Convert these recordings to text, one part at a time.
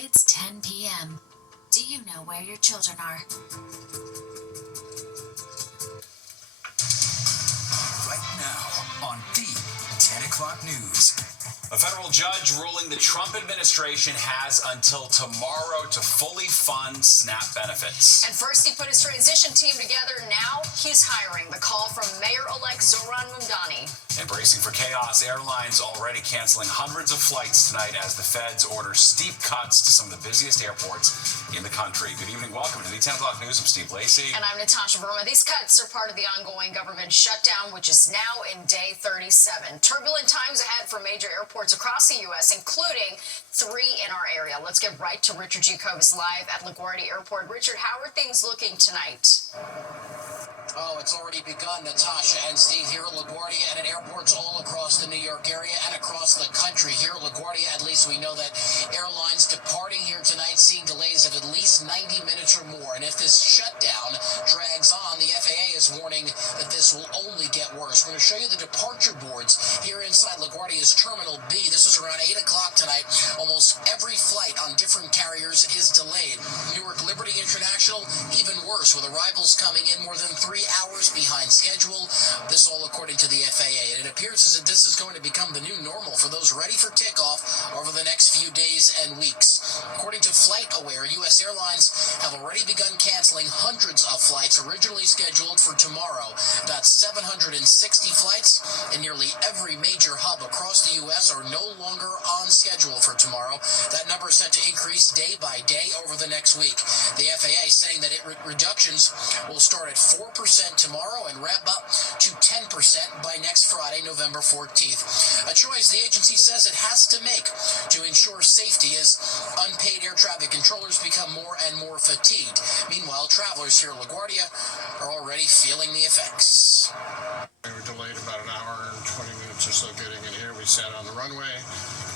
It's 10 p.m. Do you know where your children are? Right now on the 10 o'clock news. A federal judge ruling the Trump administration has until tomorrow to fully fund SNAP benefits. And first he put his transition team together. Now he's hiring. The call from Mayor-elect Zohran Mamdani. And bracing for chaos, airlines already canceling hundreds of flights tonight as the feds order steep cuts to some of the busiest airports in the country. Good evening. Welcome to the 10 o'clock news. I'm Steve Lacey. And I'm Natasha Verma. These cuts are part of the ongoing government shutdown, which is now in day 37. Turbulent times ahead for major airports across the U.S., including 3 in our area. Let's get right to Richard G. Kovis live at LaGuardia Airport. Richard, how are things looking tonight? Oh, it's already begun, Natasha and Steve, here at LaGuardia and at airports all across the New York area and across the country. Here at LaGuardia, at least we know that airlines departing here tonight seeing delays of at least 90 minutes or more. And if this shutdown drags on, the FAA is warning that this will only get worse. We're going to show you the departure boards here inside LaGuardia's Terminal B. This is around 8 o'clock tonight. Almost every flight on different carriers is delayed. Newark Liberty International, even worse, with arrivals coming in more than 3 hours behind schedule. This all according to the FAA. And it appears as if this is going to become the new normal for those ready for takeoff over the next few days and weeks. According to FlightAware, U.S. airlines have already begun canceling hundreds of flights originally scheduled for tomorrow. That's 760 flights, and nearly every major hub across the U.S. are no longer on schedule for tomorrow. That number is set to increase day by day over the next week. The FAA saying that reductions will start at 4% tomorrow and wrap up to 10% by next Friday, November 14th. A choice the agency says it has to make to ensure safety as unpaid air traffic controllers become more and more fatigued. Meanwhile, travelers here at LaGuardia are already feeling the effects. We were delayed about an hour and 20 minutes or so getting in here. We sat on the runway,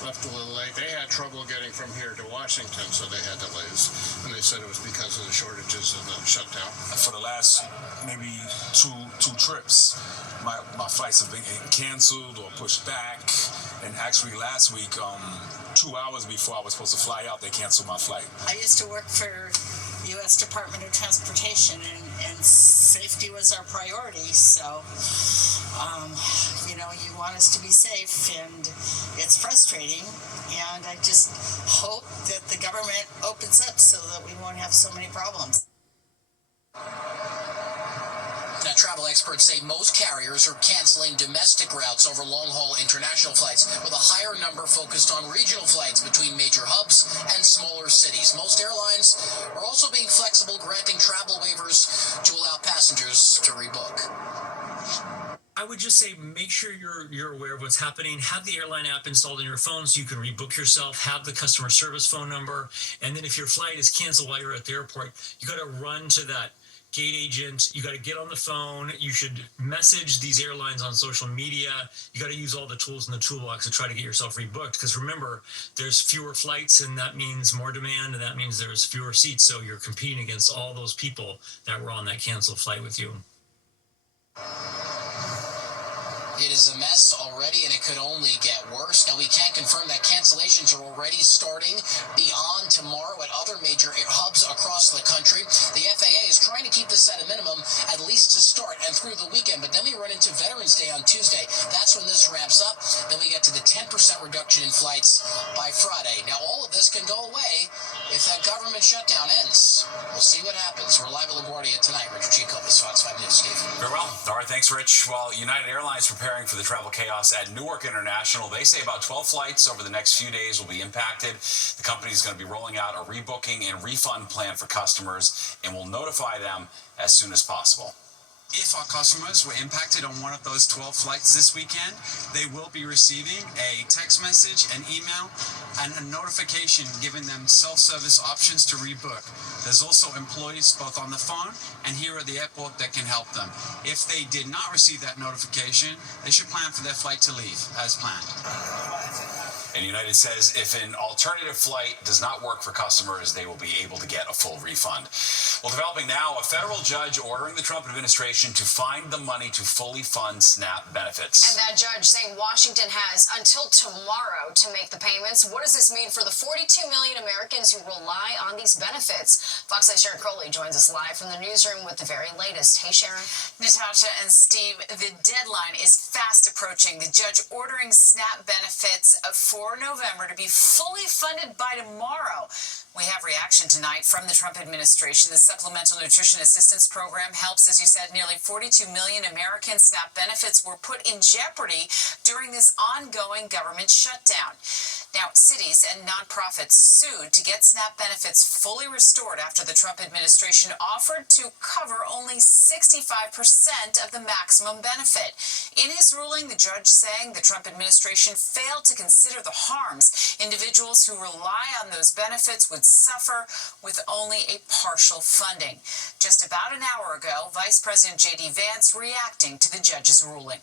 left a little late. They had trouble getting from here to Washington, so they had delays. And they said it was because of the shortages and the shutdown. For the last maybe two trips, my flights have been canceled or pushed back. And actually last week, 2 hours before I was supposed to fly out, they canceled my flight. I used to work for U.S. Department of Transportation, and safety was our priority. So, you want us to be safe, and it's frustrating. And I just hope that the government opens up so that we won't have so many problems. Now, travel experts say most carriers are canceling domestic routes over long-haul international flights, with a higher number focused on regional flights between major hubs and smaller cities. Most airlines are also being flexible, granting travel waivers to allow passengers to rebook. I would just say make sure you're aware of what's happening. Have the airline app installed on your phone so you can rebook yourself. Have the customer service phone number. And then if your flight is canceled while you're at the airport, you got to run to that gate agent. You got to get on the phone. You should message these airlines on social media. You got to use all the tools in the toolbox to try to get yourself rebooked. Because remember, there's fewer flights, and that means more demand, and that means there's fewer seats. So you're competing against all those people that were on that canceled flight with you. It is a mess already, and it could only get worse. Now, we can confirm that cancellations are already starting beyond tomorrow at other major hubs across the country. The FAA is trying to keep this at a minimum, at least to start and through the weekend. But then we run into Veterans Day on Tuesday. That's when this ramps up. Then we get to the 10% reduction in flights by Friday. Now, all of this can go away if that government shutdown ends. We'll see what happens. We're live at LaGuardia tonight. Richard G. Kovis, Fox 5 News. Steve. Very well. All right, thanks, Rich. While United Airlines preparing for the travel chaos at Newark International, they say about 12 flights over the next few days will be impacted. The company is going to be rolling out a rebooking and refund plan for customers and will notify them as soon as possible. If our customers were impacted on one of those 12 flights this weekend, they will be receiving a text message, an email, and a notification giving them self-service options to rebook. There's also employees both on the phone and here at the airport that can help them. If they did not receive that notification, they should plan for their flight to leave as planned. And United says if an alternative flight does not work for customers, they will be able to get a full refund. Well, developing now, a federal judge ordering the Trump administration to find the money to fully fund SNAP benefits. And that judge saying Washington has until tomorrow to make the payments. What does this mean for the 42 million Americans who rely on these benefits? Fox 8's Sharon Crowley joins us live from the newsroom with the very latest. Hey, Sharon. Natasha and Steve, the deadline is fast approaching. The judge ordering SNAP benefits for November to be fully funded by tomorrow. We have reaction tonight from the Trump administration. The Supplemental Nutrition Assistance Program helps, as you said, nearly 42 million Americans. SNAP benefits were put in jeopardy during this ongoing government shutdown. Now, cities and nonprofits sued to get SNAP benefits fully restored after the Trump administration offered to cover only 65% of the maximum benefit. In his ruling, the judge saying the Trump administration failed to consider the harms individuals who rely on those benefits would suffer with only a partial funding. Just about an hour ago, Vice President J.D. Vance reacting to the judge's ruling.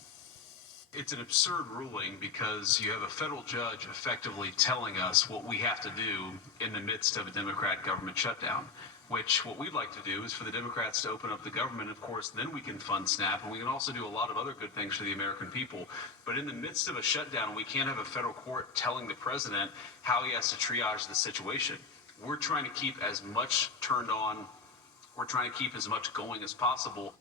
It's an absurd ruling because you have a federal judge effectively telling us what we have to do in the midst of a Democrat government shutdown, which what we'd like to do is for the Democrats to open up the government. Of course, then we can fund SNAP, and we can also do a lot of other good things for the American people. But in the midst of a shutdown, we can't have a federal court telling the president how he has to triage the situation. We're trying to keep as much turned on. We're trying to keep as much going as possible.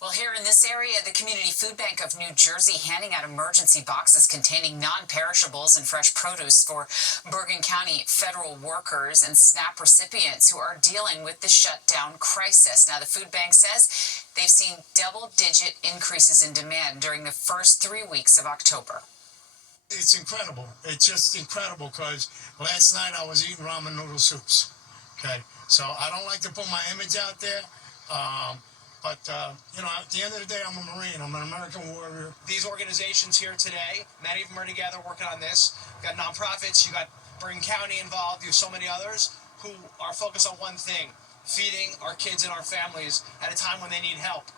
Well, here in this area, the Community Food Bank of New Jersey handing out emergency boxes containing non-perishables and fresh produce for Bergen County federal workers and SNAP recipients who are dealing with the shutdown crisis. Now, the food bank says they've seen double-digit increases in demand during the first 3 weeks of October. It's incredible. It's just incredible because last night I was eating ramen noodle soups. Okay, so I don't like to put my image out there. But, you know, at the end of the day, I'm a Marine. I'm an American warrior. These organizations here today, many of them are together working on this. You've got nonprofits, you got Bergen County involved, you have so many others who are focused on one thing, feeding our kids and our families at a time when they need help.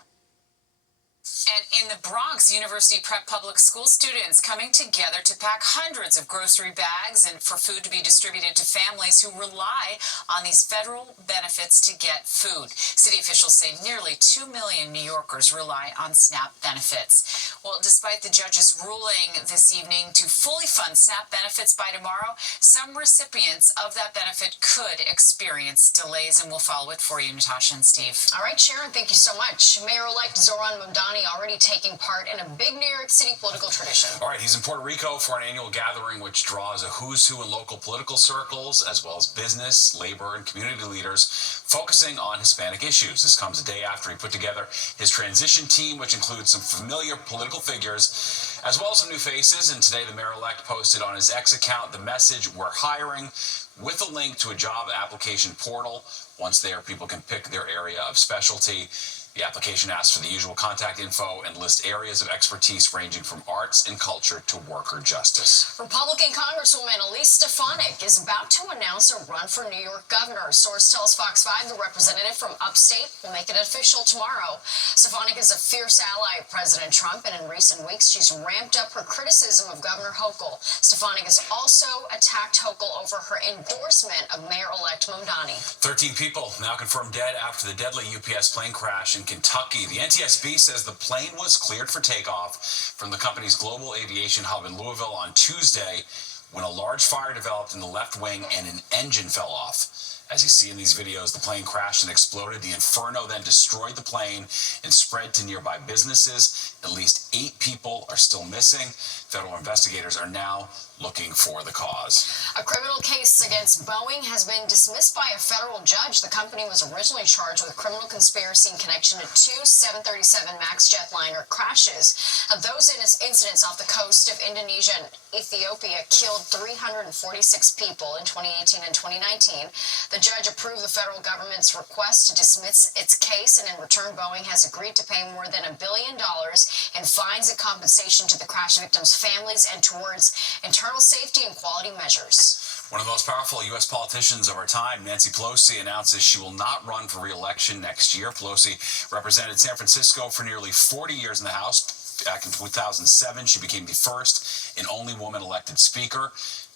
And in the Bronx, University Prep Public School students coming together to pack hundreds of grocery bags and for food to be distributed to families who rely on these federal benefits to get food. City officials say nearly 2 million New Yorkers rely on SNAP benefits. Well, despite the judge's ruling this evening to fully fund SNAP benefits by tomorrow, some recipients of that benefit could experience delays, and we'll follow it for you, Natasha and Steve. All right, Sharon, thank you so much. Mayor-elect Zohran Mamdani already taking part in a big New York City political tradition. All right, he's in Puerto Rico for an annual gathering which draws a who's who in local political circles, as well as business, labor, and community leaders focusing on Hispanic issues. This comes a day after he put together his transition team, which includes some familiar political figures, as well as some new faces. And today, the mayor-elect posted on his X account the message, "We're hiring," with a link to a job application portal. Once there, people can pick their area of specialty. The application asks for the usual contact info and lists areas of expertise ranging from arts and culture to worker justice. Republican Congresswoman Elise Stefanik is about to announce a run for New York governor. Source tells Fox 5 the representative from upstate will make it official tomorrow. Stefanik is a fierce ally of President Trump, and in recent weeks she's ramped up her criticism of Governor Hochul. Stefanik has also attacked Hochul over her endorsement of Mayor-elect Mamdani. 13 people now confirmed dead after the deadly UPS plane crash in Kentucky. The NTSB says the plane was cleared for takeoff from the company's global aviation hub in Louisville on Tuesday when a large fire developed in the left wing and an engine fell off. As you see in these videos, the plane crashed and exploded. The inferno then destroyed the plane and spread to nearby businesses. At least 8 people are still missing. Federal investigators are now looking for the cause. A criminal case against Boeing has been dismissed by a federal judge. The company was originally charged with criminal conspiracy in connection to 2 737 MAX jetliner crashes. Those incidents off the coast of Indonesia and Ethiopia killed 346 people in 2018 and 2019. The judge approved the federal government's request to dismiss its case, and in return, Boeing has agreed to pay more than $1 billion in fines and compensation to the crash victims' families and towards internal safety and quality measures. One of the most powerful U.S. politicians of our time, Nancy Pelosi, announces she will not run for re-election next year. Pelosi represented San Francisco for nearly 40 years in the House, Back in 2007, she became the first and only woman elected speaker.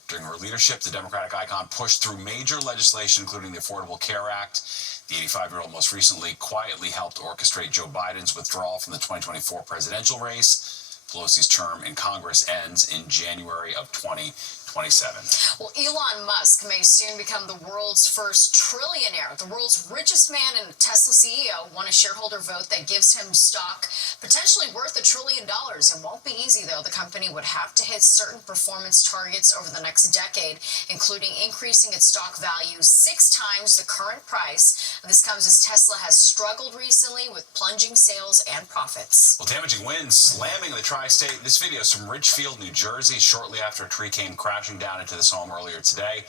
During her leadership, the Democratic icon pushed through major legislation, including the Affordable Care Act. The 85-year-old most recently quietly helped orchestrate Joe Biden's withdrawal from the 2024 presidential race. Pelosi's term in Congress ends in January of 2027. Well, Elon Musk may soon become the world's first trillionaire. The world's richest man and Tesla CEO won a shareholder vote that gives him stock potentially worth $1 trillion. It won't be easy, though. The company would have to hit certain performance targets over the next decade, including increasing its stock value 6 times the current price. This comes as Tesla has struggled recently with plunging sales and profits. Well, damaging winds slamming the tri-state. This video is from Ridgefield, New Jersey, shortly after a tree came crashing down into this home earlier today.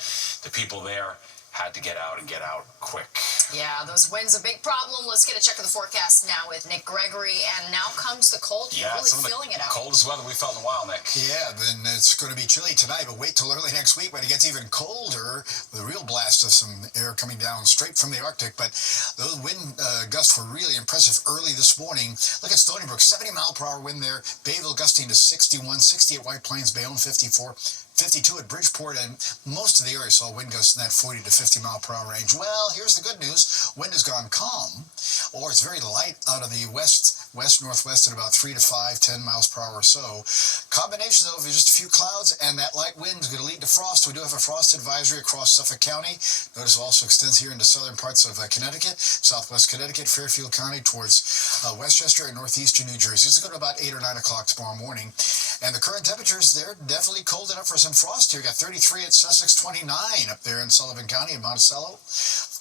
The people there had to get out and get out quick. Yeah, those winds a big problem. Let's get a check of the forecast now with Nick Gregory. And now comes the cold. Yeah, You're really feeling it out. Coldest weather we felt in a while, Nick. Yeah, then it's going to be chilly tonight, but wait till early next week when it gets even colder with a real blast of some air coming down straight from the Arctic. But those wind gusts were really impressive early this morning. Look at Stony Brook, 70-mile-per-hour wind there. Bayville gusting to 61, 60 at White Plains, Bayonne 54. 52 at Bridgeport, and most of the area saw wind gusts in that 40 to 50 mile per hour range. Well, here's the good news. Wind has gone calm, or it's very light out of the west-northwest at about 3 to 5, 10 miles per hour or so. Combination, though, of just a few clouds, and that light wind is going to lead to frost. We do have a frost advisory across Suffolk County. Notice it also extends here into southern parts of Connecticut, southwest Connecticut, Fairfield County, towards Westchester and northeastern New Jersey. It's going to go to about 8 or 9 o'clock tomorrow morning. And the current temperatures, they're definitely cold enough for some frost here. Got 33 at Sussex, 29 up there in Sullivan County in Monticello.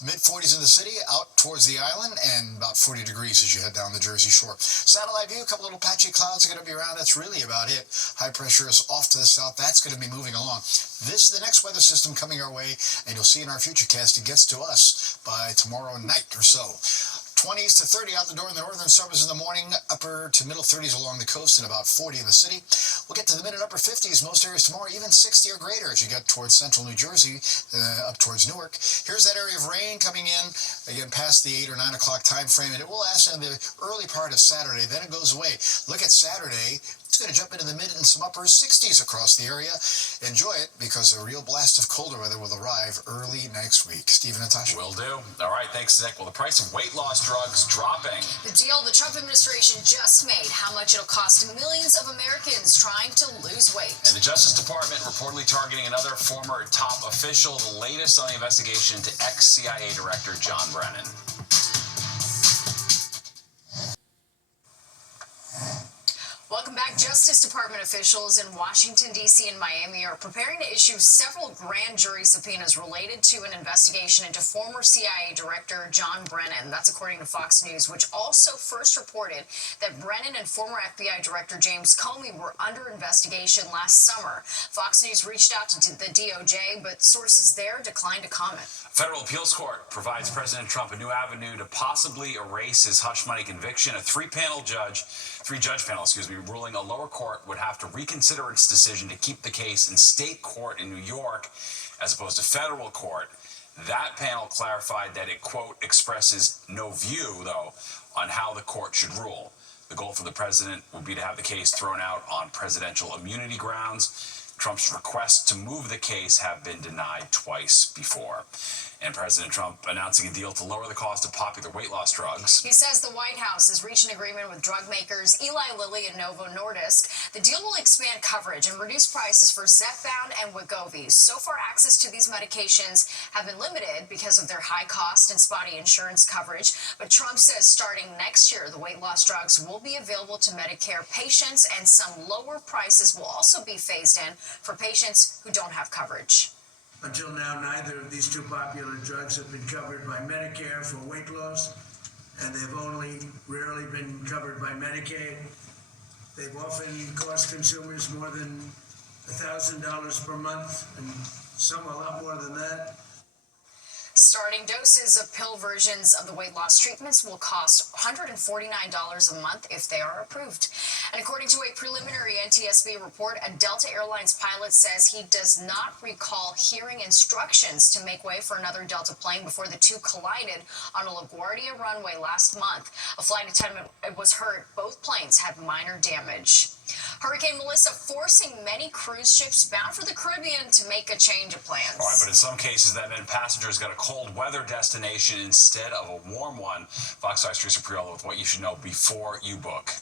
Mid-40s in the city, out towards the island, and about 40 degrees as you head down the Jersey Shore. Satellite view, a couple little patchy clouds are going to be around. That's really about it. High pressure is off to the south. That's going to be moving along. This is the next weather system coming our way, and you'll see in our futurecast it gets to us by tomorrow night or so. 20s to 30 out the door in the northern suburbs in the morning, upper to middle 30s along the coast, and about 40 in the city. We'll get to the mid and upper 50s most areas tomorrow, even 60 or greater as you get towards central New Jersey, up towards Newark. Here's that area of rain coming in, again, past the 8 or 9 o'clock time frame, and it will last in the early part of Saturday. Then it goes away. Look at Saturday. It's going to jump into the mid and some upper 60s across the area. Enjoy it, because a real blast of colder weather will arrive early next week. Steve and Natasha. Will do. All right, thanks, Nick. Well, the price of weight loss drugs dropping. The deal the Trump administration just made, how much it'll cost millions of Americans trying to lose weight. And the Justice Department reportedly targeting another former top official, the latest on the investigation into ex-CIA Director John Brennan. Welcome back. Justice Department officials in Washington, D.C. and Miami are preparing to issue several grand jury subpoenas related to an investigation into former CIA Director John Brennan. That's according to Fox News, which also first reported that Brennan and former FBI Director James Comey were under investigation last summer. Fox News reached out to the DOJ, but sources there declined to comment. Federal appeals court provides President Trump a new avenue to possibly erase his hush money conviction. A three-judge panel, ruling a lower court would have to reconsider its decision to keep the case in state court in New York as opposed to federal court. That panel clarified that it, quote, expresses no view, though, on how the court should rule. The goal for the president would be to have the case thrown out on presidential immunity grounds. Trump's requests to move the case have been denied twice before. And President Trump announcing a deal to lower the cost of popular weight loss drugs. He says the White House has reached an agreement with drug makers Eli Lilly and Novo Nordisk. The deal will expand coverage and reduce prices for Zepbound and Wegovy. So far, access to these medications have been limited because of their high cost and spotty insurance coverage. But Trump says starting next year, the weight loss drugs will be available to Medicare patients, and some lower prices will also be phased in for patients who don't have coverage. Until now, neither of these two popular drugs have been covered by Medicare for weight loss, and they've only rarely been covered by Medicaid. They've often cost consumers more than $1,000 per month, and some a lot more than that. Starting doses of pill versions of the weight loss treatments will cost $149 a month if they are approved. And according to a preliminary NTSB report, a Delta Airlines pilot says he does not recall hearing instructions to make way for another Delta plane before the two collided on a LaGuardia runway last month. A flight attendant was hurt. Both planes had minor damage. Hurricane Melissa forcing many cruise ships bound for the Caribbean to make a change of plans. All right, but in some cases, that meant passengers got a cold weather destination instead of a warm one. Fox 5's Teresa Priolo with what you should know before you book.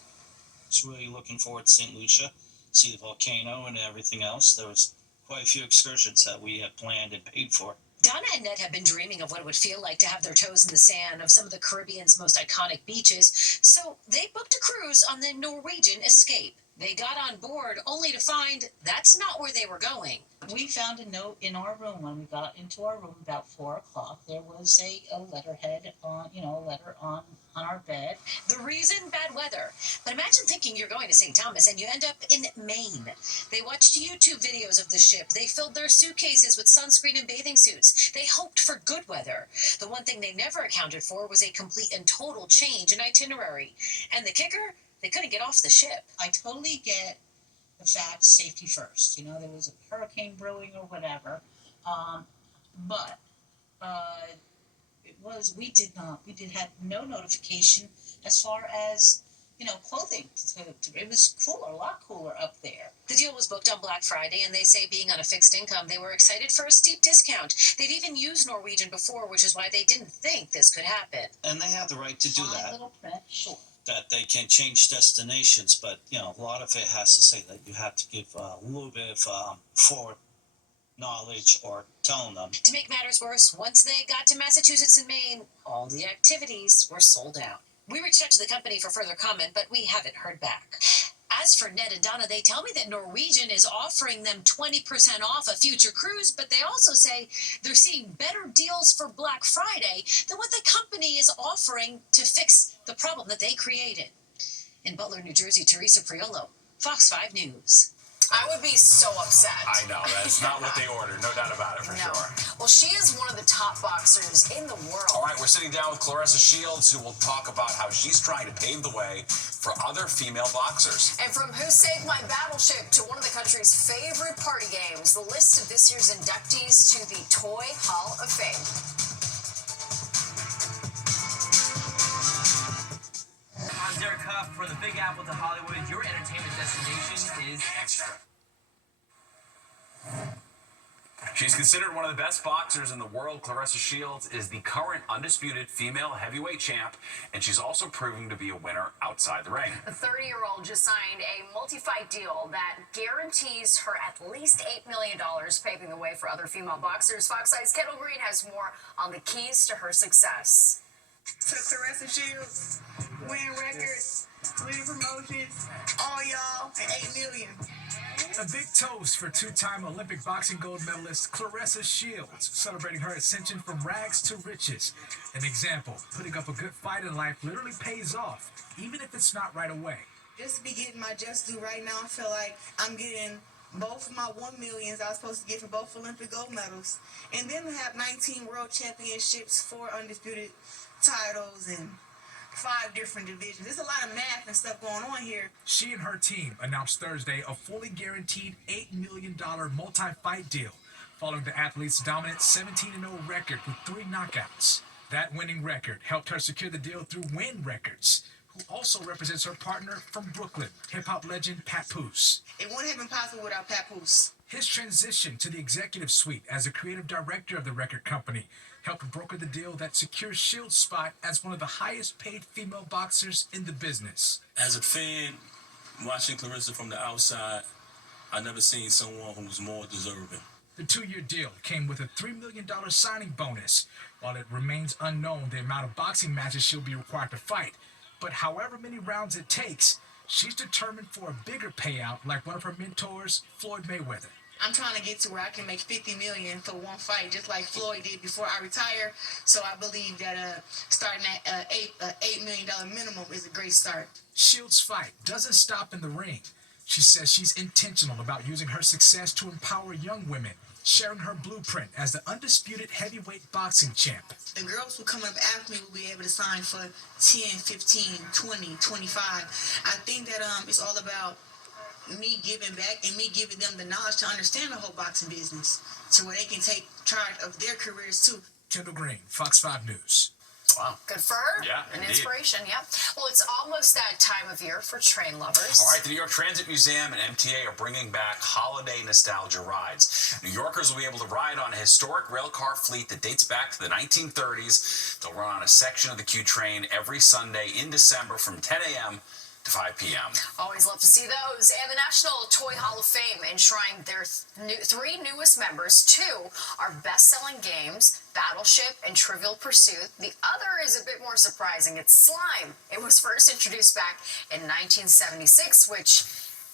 Just really looking forward to St. Lucia, see the volcano and everything else. There was quite a few excursions that we had planned and paid for. Donna and Ned have been dreaming of what it would feel like to have their toes in the sand of some of the Caribbean's most iconic beaches, so they booked a cruise on the Norwegian Escape. They got on board only to find that's not where they were going. We found a note in our room when we got into our room about 4 o'clock. There was a letterhead on, a letter on our bed. The reason, bad weather. But imagine thinking you're going to St. Thomas and you end up in Maine. They watched YouTube videos of the ship. They filled their suitcases with sunscreen and bathing suits. They hoped for good weather. The one thing they never accounted for was a complete and total change in itinerary. And the kicker? They couldn't get off the ship. I totally get the fact safety first. There was a hurricane brewing or whatever. But we had no notification as far as, clothing. It was cooler, a lot cooler up there. The deal was booked on Black Friday, and they say being on a fixed income, they were excited for a steep discount. They'd even used Norwegian before, which is why they didn't think this could happen. And they have the right to do Fine that. little print, sure. That they can change destinations, but a lot of it has to say that you have to give a little bit of forward knowledge or telling them. To make matters worse, once they got to Massachusetts and Maine, all the activities were sold out. We reached out to the company for further comment, but we haven't heard back. As for Ned and Donna, they tell me that Norwegian is offering them 20% off a future cruise, but they also say they're seeing better deals for Black Friday than what the company is offering to fix the problem that they created. In Butler, New Jersey, Teresa Priolo, Fox 5 News. I would be so upset. I know, that's not what they ordered, no doubt about it, for sure. Well, she is one of the top boxers in the world. All right, we're sitting down with Claressa Shields, who will talk about how she's trying to pave the way for other female boxers. And from Who Saved My Battleship to one of the country's favorite party games, the list of this year's inductees to the Toy Hall of Fame. I'm Derek Huff for the Big Apple to Hollywood. Your entertainment destination is Extra. She's considered one of the best boxers in the world. Claressa Shields is the current undisputed female heavyweight champ, and she's also proving to be a winner outside the ring. The 30-year-old just signed a multi-fight deal that guarantees her at least $8 million, paving the way for other female boxers. Fox 5's Kendall Green has more on the keys to her success. To Claressa Shields, winning records, winning promotions, all y'all, and $8 million. A big toast for two-time Olympic boxing gold medalist Claressa Shields, celebrating her ascension from rags to riches. An example, putting up a good fight in life literally pays off, even if it's not right away. Just to be getting my just due right now, I feel like I'm getting both of my $1 million I was supposed to get for both Olympic gold medals. And then to have 19 world championships, 4 undisputed titles, and 5 different divisions. There's a lot of math and stuff going on here. She and her team announced Thursday a fully guaranteed $8 million multi-fight deal, following the athlete's dominant 17-0 record with 3 knockouts. That winning record helped her secure the deal through Win Records, who also represents her partner from Brooklyn, hip-hop legend Papoose. It wouldn't have been possible without Papoose. His transition to the executive suite as the creative director of the record company helped broker the deal that secures Shields' spot as one of the highest-paid female boxers in the business. As a fan, watching Claressa from the outside, I've never seen someone who was more deserving. The 2-year deal came with a $3 million signing bonus, while it remains unknown the amount of boxing matches she'll be required to fight. But however many rounds it takes, she's determined for a bigger payout like one of her mentors, Floyd Mayweather. I'm trying to get to where I can make $50 million for one fight, just like Floyd did before I retire. So I believe that starting at $8 million minimum is a great start. Shields' fight doesn't stop in the ring. She says she's intentional about using her success to empower young women sharing her blueprint as the undisputed heavyweight boxing champ. The girls who come up after me will be able to sign for 10, 15, 20, 25. I think that it's all about me giving back and me giving them the knowledge to understand the whole boxing business to where they can take charge of their careers too. Kendall Green, Fox 5 News. Wow. Good for her. Yeah, An indeed. inspiration, yeah. Well, it's almost that time of year for train lovers. All right, the New York Transit Museum and MTA are bringing back holiday nostalgia rides. New Yorkers will be able to ride on a historic railcar fleet that dates back to the 1930s. They'll run on a section of the Q train every Sunday in December from 10 a.m. to 5 p.m. Always love to see those. And the National Toy Hall of Fame enshrined their three newest members. Two are best-selling games, Battleship and Trivial Pursuit. The other is a bit more surprising. It's Slime. It was first introduced back in 1976, which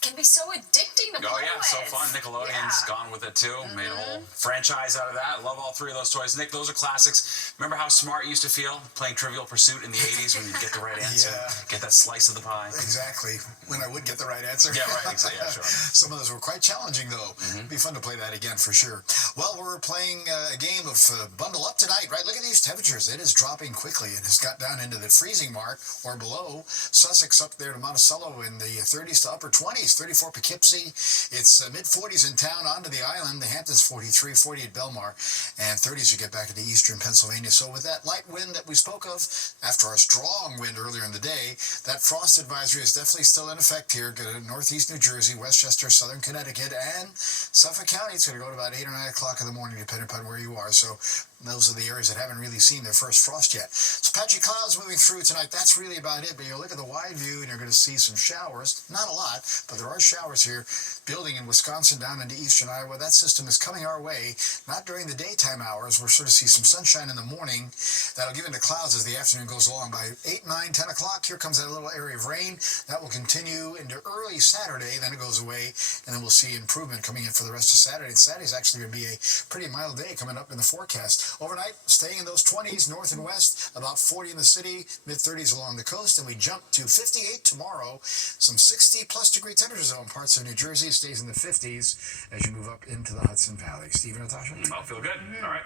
can be so addicting to play with. So fun. Nickelodeon's gone with it too. Made a whole franchise out of that. Love all three of those toys. Nick, those are classics. Remember how smart you used to feel playing Trivial Pursuit in the 80s when you get the right answer? Get that slice of the pie. Exactly. When I would get the right answer. Yeah, right. Exactly. Yeah, sure. Some of those were quite challenging, though. It'd be fun to play that again for sure. Well, we're playing a game of Bundle Up tonight, right? Look at these temperatures. It is dropping quickly. It has got down into the freezing mark or below. Sussex up there to Monticello in the 30s to upper 20s. 34 Poughkeepsie. It's mid-40s in town onto the island. The Hamptons 43, 40 at Belmar, and 30s you get back into eastern Pennsylvania. So with that light wind that we spoke of after our strong wind earlier in the day, that frost advisory is definitely still in effect here. Go to northeast New Jersey, Westchester, southern Connecticut, and Suffolk County. It's going to go to about 8 or 9 o'clock in the morning, depending upon where you are. So those are the areas that haven't really seen their first frost yet. So patchy clouds moving through tonight. That's really about it. But you look at the wide view and you're going to see some showers. Not a lot, but there are showers here building in Wisconsin down into eastern Iowa. That system is coming our way, not during the daytime hours. We'll sort of see some sunshine in the morning. That'll give into clouds as the afternoon goes along. By 8, 9, 10 o'clock, here comes that little area of rain. That will continue into early Saturday. Then it goes away, and then we'll see improvement coming in for the rest of Saturday. And Saturday's actually going to be a pretty mild day coming up in the forecast. Overnight, staying in those 20s north and west, about 40 in the city, mid-30s along the coast, and we jump to 58 tomorrow. Some 60-plus degree temperature zone parts of New Jersey. Stays in the 50s as you move up into the Hudson Valley. Steve and Natasha? I'll feel good. All right.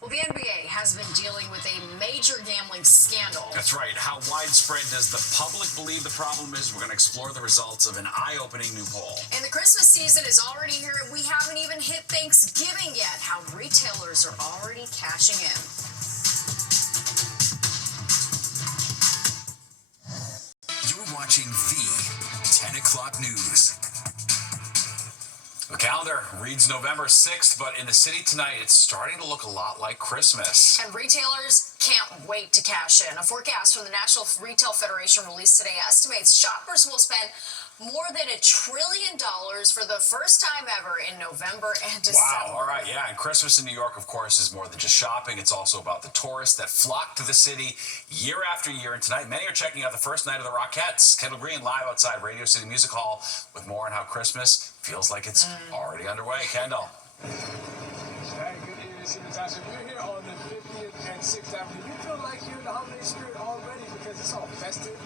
Well, the NBA has been dealing with a major gambling scandal. That's right. How widespread does the public believe the problem is? We're going to explore the results of an eye-opening new poll. And the Christmas season is already here, and we haven't even hit Thanksgiving yet. How retailers are already cashing in. You're watching the 10 o'clock news. The calendar reads November 6th, but in the city tonight, it's starting to look a lot like Christmas. And retailers can't wait to cash in. A forecast from the National Retail Federation released today estimates shoppers will spend more than $1 trillion for the first time ever in November and December. Wow, all right, yeah. And Christmas in New York, of course, is more than just shopping. It's also about the tourists that flock to the city year after year. And tonight, many are checking out the first night of the Rockettes. Kendall Green live outside Radio City Music Hall with more on how Christmas feels like it's already underway. Kendall. Hey, good evening, Natasha. We're here on the 50th and 6th Avenue. You feel like you're in the holiday spirit already because it's all festive,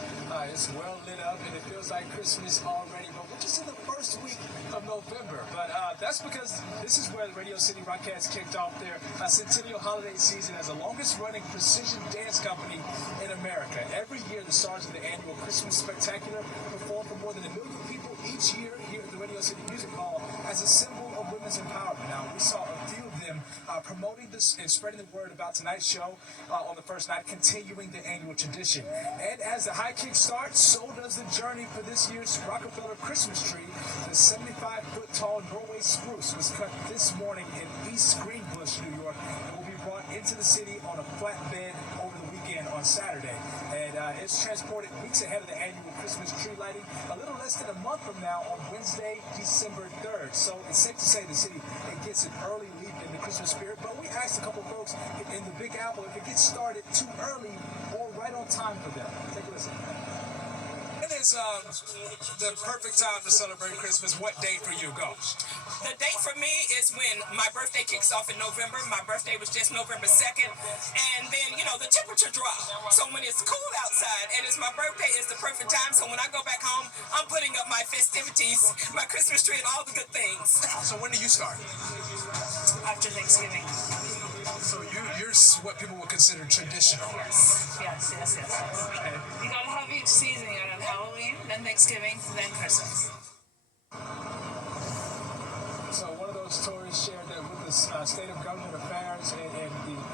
it's well lit up, and it feels like Christmas already. But we're just in the first week of November. But that's because this is where the Radio City Rockettes kicked off their centennial holiday season as the longest-running precision dance company in America. Every year, the stars of the annual Christmas Spectacular perform for more than 1 million people each year here at the Radio City Music Hall as a symbol of women's empowerment. Now, we saw a few of them promoting this and spreading the word about tonight's show on the first night, continuing the annual tradition. And as the high kick starts, so does the journey for this year's Rockefeller Christmas tree. The 75-foot-tall Norway spruce was cut this morning in East Greenbush, New York, and will be brought into the city on a flatbed over the weekend on Saturday. And it's transported weeks ahead of the annual Christmas tree lighting, a little less than a month from now on Wednesday, December 3rd. So it's safe to say the city gets an early leap in the Christmas spirit. But we asked a couple folks in the Big Apple if it gets started too early or right on time for them. Take a listen. And then is the perfect time to celebrate Christmas? What date for you? Go. The date for me is when my birthday kicks off in November. My birthday was just November 2nd. And then, the temperature drops. So when it's cool outside and it's my birthday, it's the perfect time. So when I go back home, I'm putting up my festivities, my Christmas tree, and all the good things. So when do you start? After Thanksgiving. So you're what people would consider traditional. Yes. Okay. You gotta have each season. You gotta have Halloween, then Thanksgiving, then Christmas. So one of those stories shared that with the state of government affairs and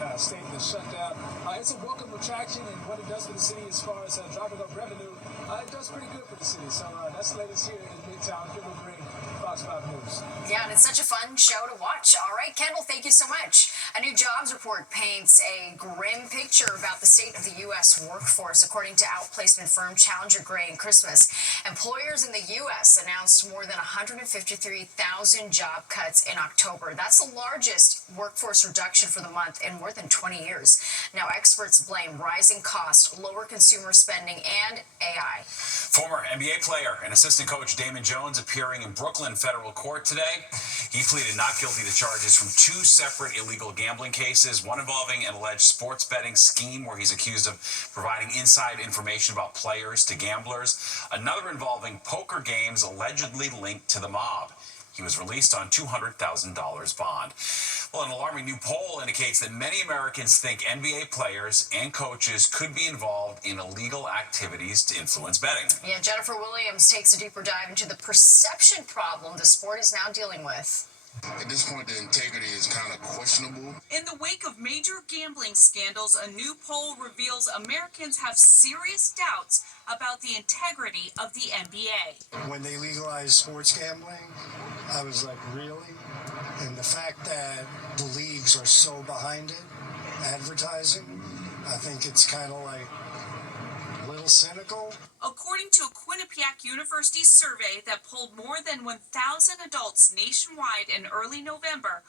the state that shut down, it's a welcome attraction, and what it does for the city as far as driving up revenue, it does pretty good for the city. So that's the latest here in Midtown. Kimberly Green, Fox 5 News. Yeah, and it's such a fun show to watch. All right, Kendall, thank you so much. A new jobs report paints a grim picture about the state of the U.S. workforce. According to outplacement firm Challenger Gray and Christmas, employers in the U.S. announced more than 153,000 job cuts in October. That's the largest workforce reduction for the month in more than 20 years. Now, experts blame rising costs, lower consumer spending, and AI. Former NBA player and assistant coach Damon Jones appearing in Brooklyn federal court today. He pleaded not guilty to charges from two separate illegal gambling cases, one involving an alleged sports betting scheme where he's accused of providing inside information about players to gamblers, another involving poker games allegedly linked to the mob. He was released on $200,000 bond. Well, an alarming new poll indicates that many Americans think NBA players and coaches could be involved in illegal activities to influence betting. Yeah, Jennifer Williams takes a deeper dive into the perception problem the sport is now dealing with. At this point, the integrity is kind of questionable. In the wake of major gambling scandals, a new poll reveals Americans have serious doubts about the integrity of the NBA. When they legalized sports gambling, I was like, really? And the fact that the leagues are so behind it, advertising, I think it's kind of like a little cynical. According to a Quinnipiac University survey that polled more than 1,000 adults nationwide in early November,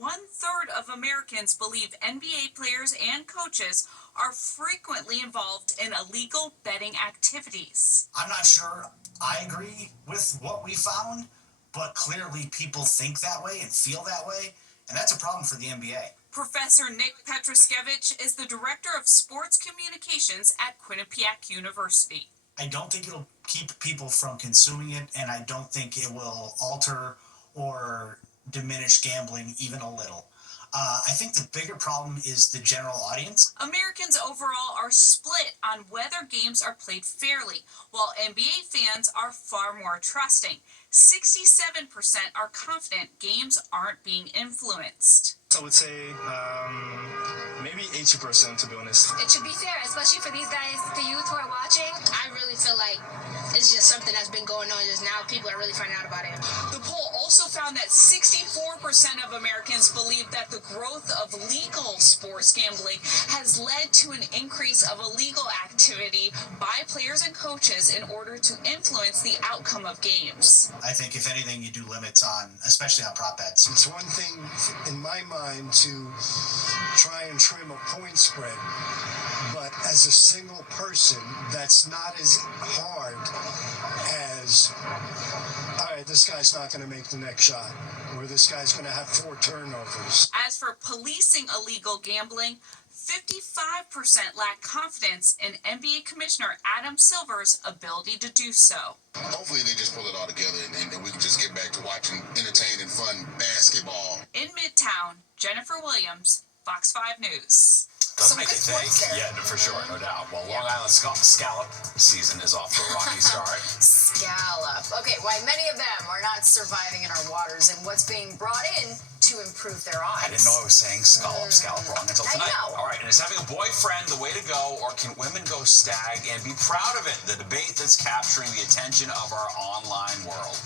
1/3 of Americans believe NBA players and coaches are frequently involved in illegal betting activities. I'm not sure I agree with what we found, but clearly people think that way and feel that way, and that's a problem for the NBA. Professor Nick Petruskevich is the director of sports communications at Quinnipiac University. I don't think it'll keep people from consuming it, and I don't think it will alter or diminish gambling even a little. I think the bigger problem is the general audience. Americans overall are split on whether games are played fairly, while NBA fans are far more trusting. 67% are confident games aren't being influenced. I would say maybe 80%, to be honest. It should be fair, especially for these guys, the youth who are watching. I really feel like it's just something that's been going on just now. People are really finding out about it. The poll also found that 64% of Americans believe that the growth of legal sports gambling has led to an increase of illegal activity by players and coaches in order to influence the outcome of games. I think if anything, you do limits on, especially on prop bets. It's one thing in my mind to try and trim a point spread, but as a single person, that's not as hard as, all right, this guy's not going to make the next shot, or this guy's going to have 4 turnovers. As for policing illegal gambling, 55% lack confidence in NBA Commissioner Adam Silver's ability to do so. Hopefully they just pull it all together and we can just get back to watching entertaining, fun basketball. In Midtown, Jennifer Williams, Fox 5 News. Doesn't make you think. Yeah, for sure, no doubt. Well, Long Island scallop season is off to a rocky start. Scallop. Okay, why many of them are not surviving in our waters and what's being brought in to improve their odds. I didn't know I was saying scallop wrong until tonight. All right, and is having a boyfriend the way to go, or can women go stag and be proud of it? The debate that's capturing the attention of our online world.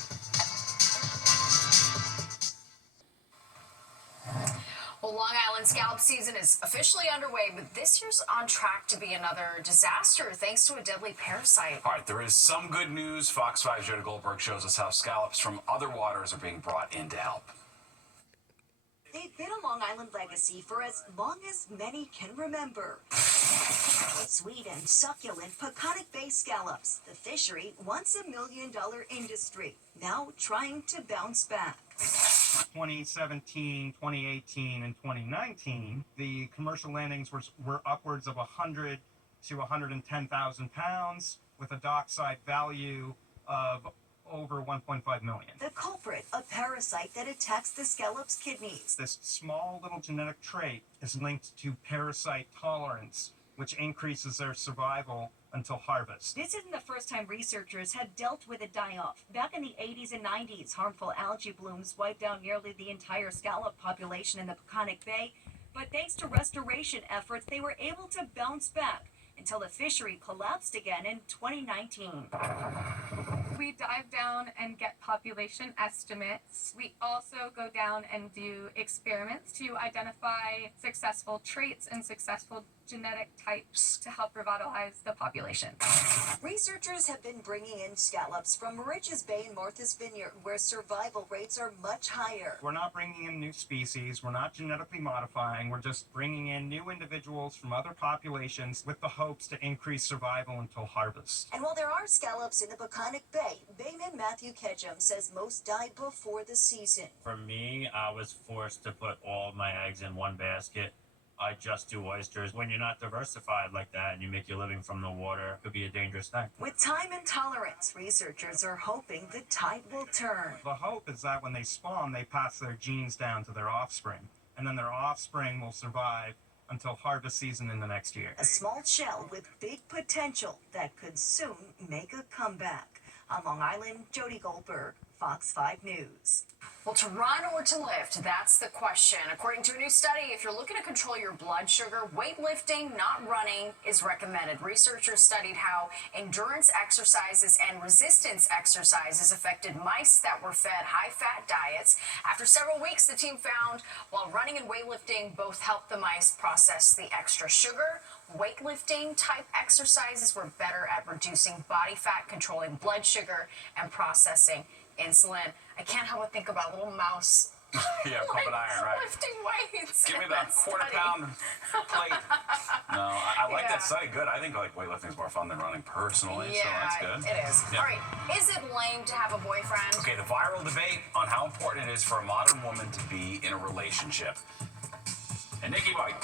Well, Long Island scallop season is officially underway, but this year's on track to be another disaster thanks to a deadly parasite. All right, there is some good news. Fox 5's Jody Goldberg shows us how scallops from other waters are being brought in to help. They've been a Long Island legacy for as long as many can remember. Sweet and succulent Peconic Bay scallops, the fishery once $1 million industry, now trying to bounce back. 2017, 2018, and 2019, the commercial landings were upwards of 100 to 110,000 pounds with a dockside value of over 1.5 million. The culprit, a parasite that attacks the scallop's kidneys. This small little genetic trait is linked to parasite tolerance, which increases their survival until harvest. This isn't the first time researchers have dealt with a die-off. Back in the 80s and 90s, harmful algae blooms wiped out nearly the entire scallop population in the Peconic Bay, but thanks to restoration efforts, they were able to bounce back until the fishery collapsed again in 2019. We dive down and get population estimates. We also go down and do experiments to identify successful traits and successful genetic types to help revitalize the population. Researchers have been bringing in scallops from Moriches Bay and Martha's Vineyard, where survival rates are much higher. We're not bringing in new species, we're not genetically modifying, we're just bringing in new individuals from other populations with the hopes to increase survival until harvest. And while there are scallops in the Peconic Bay, Bayman Matthew Ketchum says most die before the season. For me, I was forced to put all of my eggs in one basket. I just do oysters. When you're not diversified like that and you make your living from the water, it could be a dangerous thing. With time and tolerance, researchers are hoping the tide will turn. The hope is that when they spawn, they pass their genes down to their offspring, and then their offspring will survive until harvest season in the next year. A small shell with big potential that could soon make a comeback. On Long Island, Jody Goldberg, Fox 5 News. Well, to run or to lift, that's the question. According to a new study, if you're looking to control your blood sugar, weightlifting, not running, is recommended. Researchers studied how endurance exercises and resistance exercises affected mice that were fed high-fat diets. After several weeks, the team found while running and weightlifting both helped the mice process the extra sugar, weightlifting type exercises were better at reducing body fat, controlling blood sugar, and processing insulin. I can't help but think about a little mouse. Yeah, pumping iron, right? Lifting weights. Give me the quarter-pound plate. No, I like that study. Good. I think weightlifting is more fun than running personally, so that's good. It is. Yeah. All right. Is it lame to have a boyfriend? Okay, the viral debate on how important it is for a modern woman to be in a relationship. And Nikki White.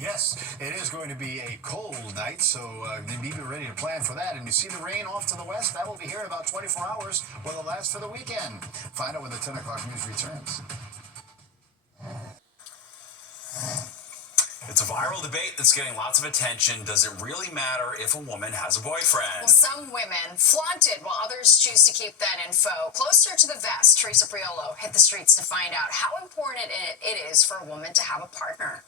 Yes, it is going to be a cold night, so be ready to plan for that. And you see the rain off to the west? That will be here in about 24 hours. Will it last for the weekend? Find out when the 10 o'clock news returns. It's a viral debate that's getting lots of attention. Does it really matter if a woman has a boyfriend? Well, some women flaunt it while others choose to keep that info closer to the vest. Teresa Priolo hit the streets to find out how important it is for a woman to have a partner.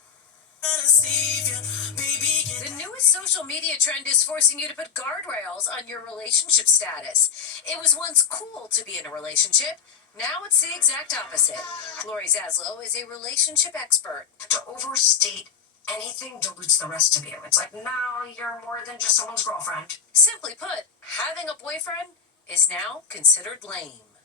The newest social media trend is forcing you to put guardrails on your relationship status. It was once cool to be in a relationship. Now it's the exact opposite. Lori Zaslow is a relationship expert. To overstate anything dilutes the rest of you. It's like, no, you're more than just someone's girlfriend. Simply put, having a boyfriend is now considered lame.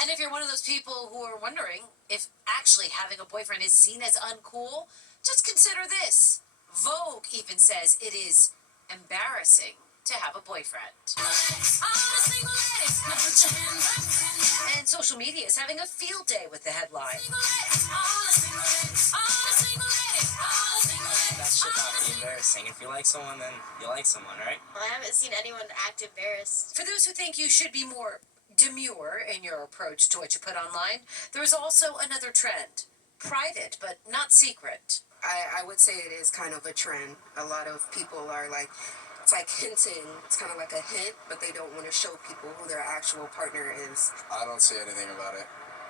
And if you're one of those people who are wondering if actually having a boyfriend is seen as uncool, just consider this. Vogue even says it is embarrassing to have a boyfriend. And social media is having a field day with the headline. That should not be embarrassing. If you like someone, then you like someone, right? Well, I haven't seen anyone act embarrassed. For those who think you should be more demure in your approach to what you put online, there is also another trend. Private, but not secret. I would say it is kind of a trend. A lot of people are like, it's like hinting. It's kind of like a hint, but they don't want to show people who their actual partner is. I don't see anything about it.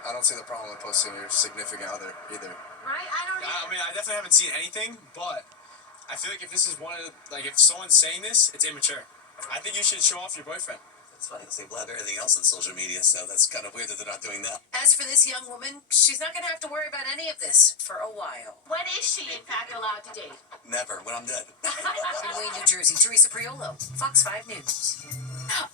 I don't see the problem with posting your significant other either. Right? I mean, I definitely haven't seen anything, but I feel like if this is if someone's saying this, it's immature. I think you should show off your boyfriend. It's funny, they have everything else on social media, so that's kind of weird that they're not doing that. As for this young woman, she's not going to have to worry about any of this for a while. When is she, in fact, allowed to date? Never, when I'm dead. In Wayne, New Jersey, Teresa Priolo, Fox 5 News.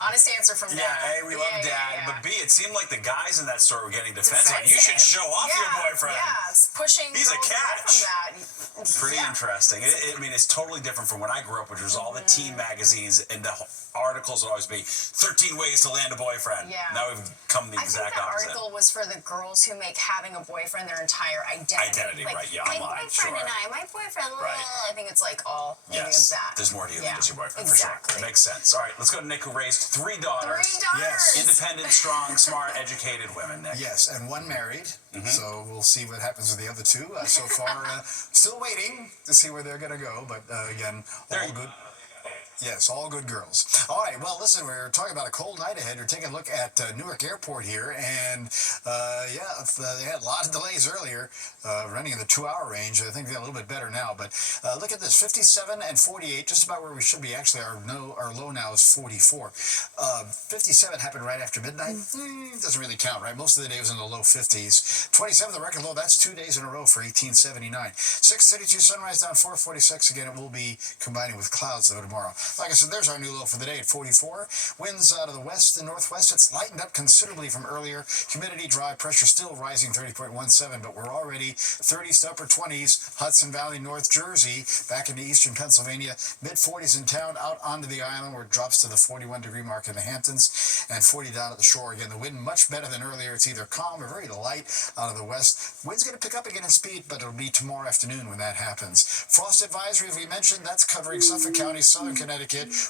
Honest answer from Yeah, Dad. A, we love Dad, yeah. but B, it seemed like the guys in that store were getting defensive. Like, you should show off your boyfriend. Yeah, it's pushing He's a girls away catch. from that. Pretty interesting. I mean, it's totally different from when I grew up, which was all the teen magazines and the articles would always be 13 ways to land a boyfriend. Yeah. Now we've come the I think exact that opposite. article was for the girls who make having a boyfriend their entire identity. Right, yeah, my online, boyfriend sure. and my boyfriend, Right. I think it's like all maybe Yes, of that. there's more to you Yeah, than just your boyfriend, exactly. for sure. It makes sense. All right, let's go to Nick, who raised 3 daughters. 3 daughters! Yes, independent, strong, smart, educated women, Nick. Yes, and one married. So we'll see what happens with the other 2. So far, still waiting to see where they're going to go. But again, all good. Yes, all good girls. All right, well, listen, we're talking about a cold night ahead. We're taking a look at Newark Airport here, and they had a lot of delays earlier, running in the 2-hour range. I think they're a little bit better now, but look at this, 57 and 48, just about where we should be. Actually, our low now is 44. 57 happened right after midnight. Doesn't really count, right? Most of the day was in the low 50s. 27, the record low, that's 2 days in a row for 1879. 6:32 sunrise down 4:46. Again, it will be combining with clouds, though, tomorrow. Like I said, there's our new low for the day at 44. Winds out of the west and northwest. It's lightened up considerably from earlier. Humidity, dry, pressure still rising 30.17, but we're already 30s to upper 20s. Hudson Valley, North Jersey, back into eastern Pennsylvania. Mid-40s in town, out onto the island where it drops to the 41-degree mark in the Hamptons, and 40 down at the shore. Again, the wind much better than earlier. It's either calm or very light out of the west. Wind's going to pick up again in speed, but it'll be tomorrow afternoon when that happens. Frost advisory, as we mentioned, that's covering Suffolk County, southern Connecticut,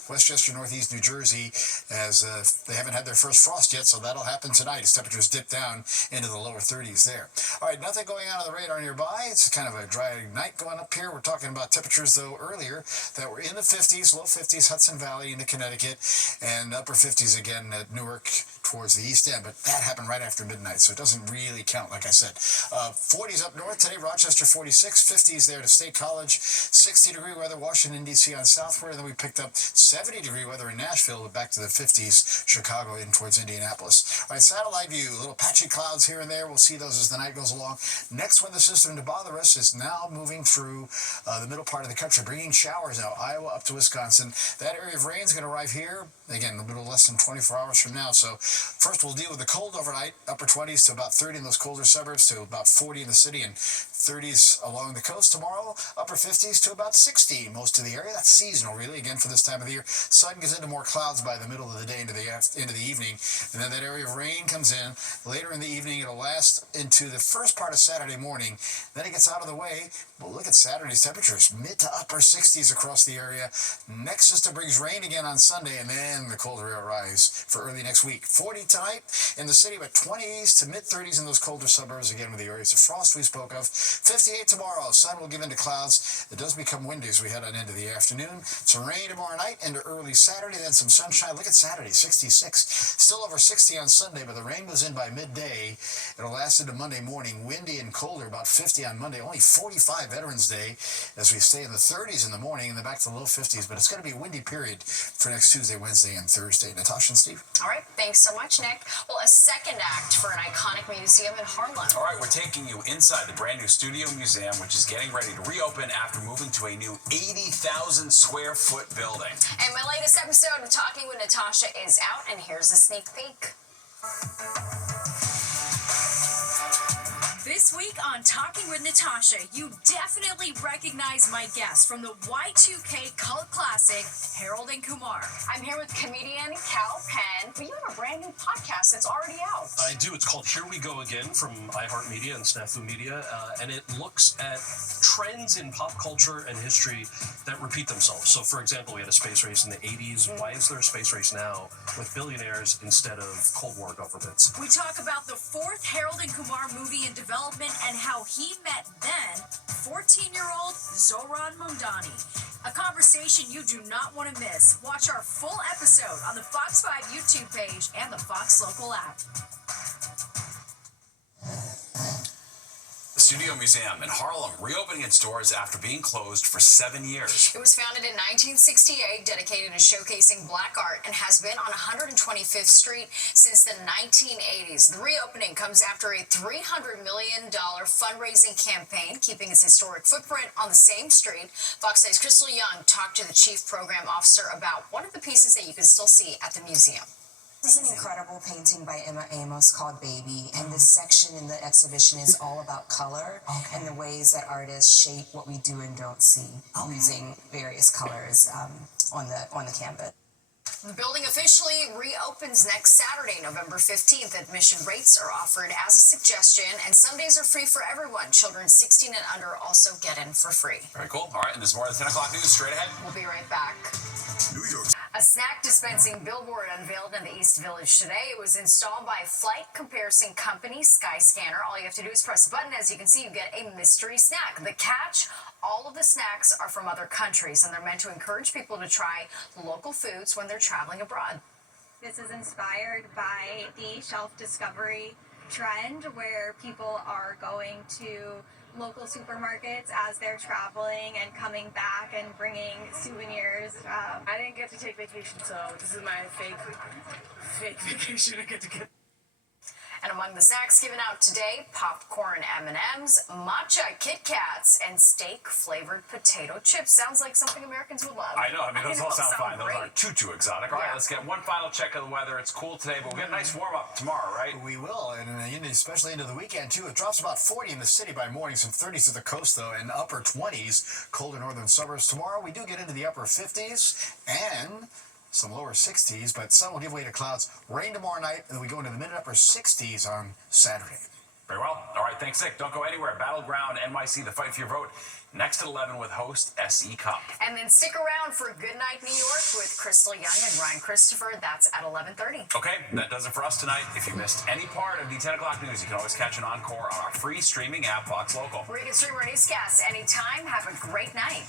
Westchester, northeast New Jersey, as they haven't had their first frost yet, so that'll happen tonight as temperatures dip down into the lower 30s there. All right, nothing going on the radar nearby. It's kind of a dry night going up here. We're talking about temperatures, though, earlier that were in the 50s, low 50s, Hudson Valley into Connecticut, and upper 50s again at Newark towards the east end, but that happened right after midnight, so it doesn't really count, like I said. 40s up north today, Rochester 46, 50s there to State College, 60-degree weather, Washington, D.C. on southward, and then we picked up 70-degree weather in Nashville, but back to the 50s, Chicago in towards Indianapolis. All right, satellite view, little patchy clouds here and there. We'll see those as the night goes along. Next weather system to bother us is now moving through the middle part of the country, bringing showers now, Iowa up to Wisconsin. That area of rain is going to arrive here, again, a little less than 24 hours from now. So first we'll deal with the cold overnight, upper 20s to about 30 in those colder suburbs to about 40 in the city and 30s along the coast. Tomorrow, upper 50s to about 60 most of the area. That's seasonal, really, again, for this time of the year. Sun gets into more clouds by the middle of the day into the evening, and then that area of rain comes in. Later in the evening, it'll last into the first part of Saturday morning. Then it gets out of the way. Well, look at Saturday's temperatures, mid to upper 60s across the area. Next system brings rain again on Sunday, and then the colder will rise for early next week. 40 tonight in the city, but 20s to mid-30s in those colder suburbs, again, with the areas of frost we spoke of. 58 tomorrow. Sun will give into clouds. It does become windy as we head on into the afternoon. Some rain tomorrow night into early Saturday, then some sunshine. Look at Saturday, 66. Still over 60 on Sunday, but the rain goes in by midday. It'll last into Monday morning. Windy and colder, about 50 on Monday. Only 45 Veterans Day as we stay in the 30s in the morning and then back to the low 50s. But it's going to be a windy period for next Tuesday, Wednesday, and Thursday. Natasha and Steve. All right, thanks so much, Nick. Well, a second act for an iconic museum in Harlem. All right, we're taking you inside the brand new Studio Museum, which is getting ready to reopen after moving to a new 80,000 square foot building. And my latest episode of Talking with Natasha is out, and here's a sneak peek. This week on Talking with Natasha, you definitely recognize my guest from the Y2K cult classic, Harold and Kumar. I'm here with comedian Cal Penn, but you have a brand new podcast that's already out. I do. It's called Here We Go Again from iHeartMedia and Snafu Media, and it looks at trends in pop culture and history that repeat themselves. So, for example, we had a space race in the 80s. Why is there a space race now with billionaires instead of Cold War governments? We talk about the fourth Harold and Kumar movie in development and how he met then 14-year-old Zohran Mamdani. A conversation you do not want to miss. Watch our full episode on the Fox 5 YouTube page and the Fox Local app. Studio Museum in Harlem reopening its doors after being closed for 7 years. It was founded in 1968, dedicated to showcasing black art, and has been on 125th Street since the 1980s. The reopening comes after a $300 million fundraising campaign, keeping its historic footprint on the same street. Fox 8's Crystal Young talked to the chief program officer about one of the pieces that you can still see at the museum. This is an incredible painting by Emma Amos called Baby, and this section in the exhibition is all about color and the ways that artists shape what we do and don't see using various colors on the canvas. The building officially reopens next Saturday, November 15th. Admission rates are offered as a suggestion, and Sundays are free for everyone. Children 16 and under also get in for free. Very cool. All right, and there's more of the 10 o'clock news straight ahead. We'll be right back. New York. A snack dispensing billboard unveiled in the East Village today. It was installed by flight comparison company Skyscanner. All you have to do is press a button. As you can see, you get a mystery snack. The catch, all of the snacks are from other countries, and they're meant to encourage people to try local foods when they're traveling abroad. This is inspired by the shelf discovery trend where people are going to local supermarkets as they're traveling and coming back and bringing souvenirs. I didn't get to take vacation, so this is my fake vacation I get to get. And among the snacks given out today, popcorn M&Ms, matcha Kit Kats, and steak-flavored potato chips. Sounds like something Americans would love. I know. I mean, those all sound fine. Those great. aren't too exotic. All right, let's get one final check of the weather. It's cool today, but we'll get a nice warm-up tomorrow, right? We will, and especially into the weekend, too. It drops about 40 in the city by morning, some 30s at the coast, though, and upper 20s. Colder northern suburbs tomorrow. We do get into the upper 50s, and some lower 60s, but sun will give way to clouds. Rain tomorrow night, and then we go into the mid-upper 60s on Saturday. Very well. All right, thanks, Nick. Don't go anywhere. Battleground NYC, the fight for your vote, next at 11 with host S.E. Cup. And then stick around for Good Night New York with Crystal Young and Ryan Christopher. That's at 11:30. Okay, that does it for us tonight. If you missed any part of the 10 o'clock news, you can always catch an encore on our free streaming app, Fox Local. Where you can stream our newscasts anytime. Have a great night.